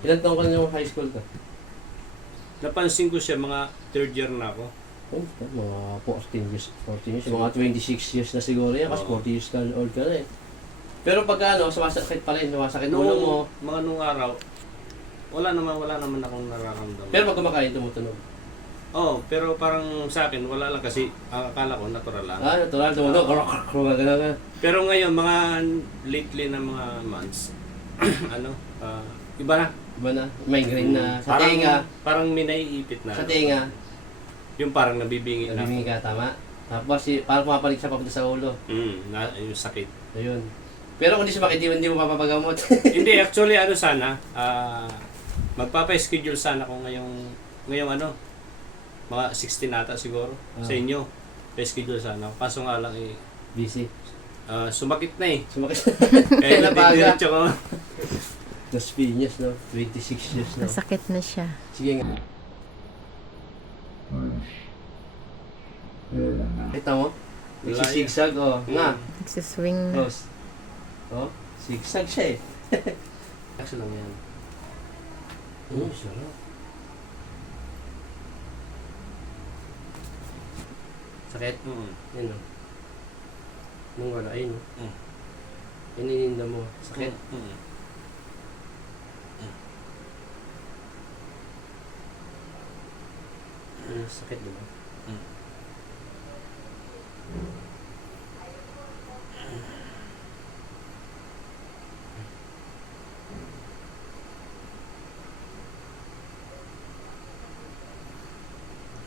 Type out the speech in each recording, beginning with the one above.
Ilan taon ka na yung high school ka? Napansin ko siya, mga third year na ako. Oh, mga 14 years, mga 26 years na siguro yan, kasi 40 years old ka na eh. Pero pagka ano, sumasakit pa rin, sumasakit ulo mo. Mga nung araw, wala naman akong nararamdaman. Pero pag kumakain, tumutunog. Oh, pero parang sa akin, wala lang kasi akala ko natural lang. Ah, natural, tumutunog. Gano'n. Pero ngayon, mga lately na mga months, ano, iba na. Iba na, migraine na, sa tenga. Parang may naiipit na. Sa tenga. Yung parang nabibingi na. Nabibingi ka, tama. Tapos parang pumapalit siya papunta sa ulo. Yung sakit. Ayun. Pero kung di sumakit, hindi mo mapapagamot. Hindi, actually, ano sana, magpapa-schedule sana ko ngayong ano, mga 16 nata siguro, sa inyo. Pa-schedule sana. Kaso nga lang Busy. sumakit na eh. Sumakit. Eh, Nabaga. diretso ko. Las Piñas, no? 26 years na. Masakit na siya. Sige nga. Kita mo? Nagsisigsag, oh. Nga. Nagsiswing na. Close. Oh, sigsag siya eh. Kaso lang yan. Sarap. Sakit? Yan o. Nung wala, ayun o. Inininda mo. Sakit? Sakit diba?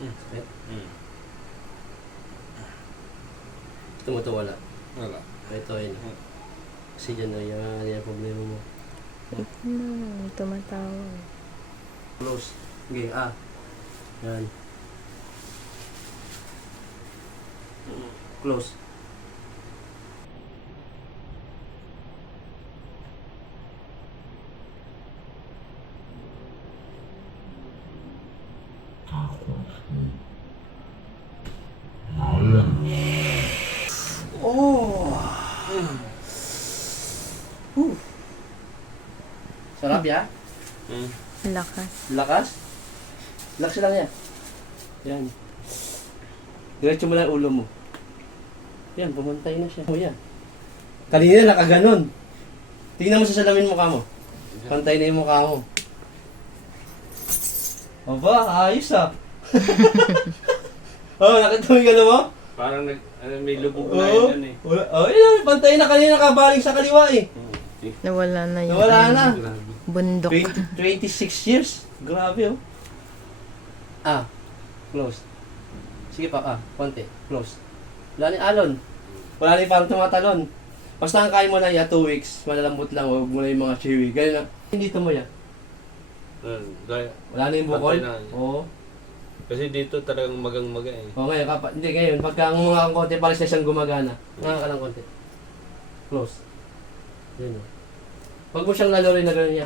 Sakit? Tumutuwala. Wala. Ito ayun. Kasi dyan na yan problema mo. Ito na, tumatawa. Close. Okay, yan. Close. Oh. Sarap ya? Lakas. Lakas? Lakas lang yan. Yan. Diretso mo lang ulo mo. Yan, pumantay na siya. O yan. Kanina nakaganon. Tingnan mo sa salamin mukha mo. Pantay na yung mukha mo. Aba, ayos ah. Oh, nakita mo yung gano'n mo? Parang may lubog na yun eh. Yan, pantay na kanina nakabaling sa kaliwa eh. Nawala na yung Nawala na. bundok. 26 years. Grabe oh. Close. Sige pa, konti. Close. Wala ni alon. Wala ni parang tumatalon. Basta ang kain mo na 2 weeks, malalambot lang, huwag mo na yung mga chewy. Ganun na. Hindi mo yan. Wala na yung bukol? Pantay na. Oo. Kasi dito talagang magang-maga eh. O ngayon, hindi ngayon, pagka ang mga konti, palis na siyang gumagana. Nga ka ng konti. Close. Yun o. Huwag mo siyang lalurin na gano'n niya.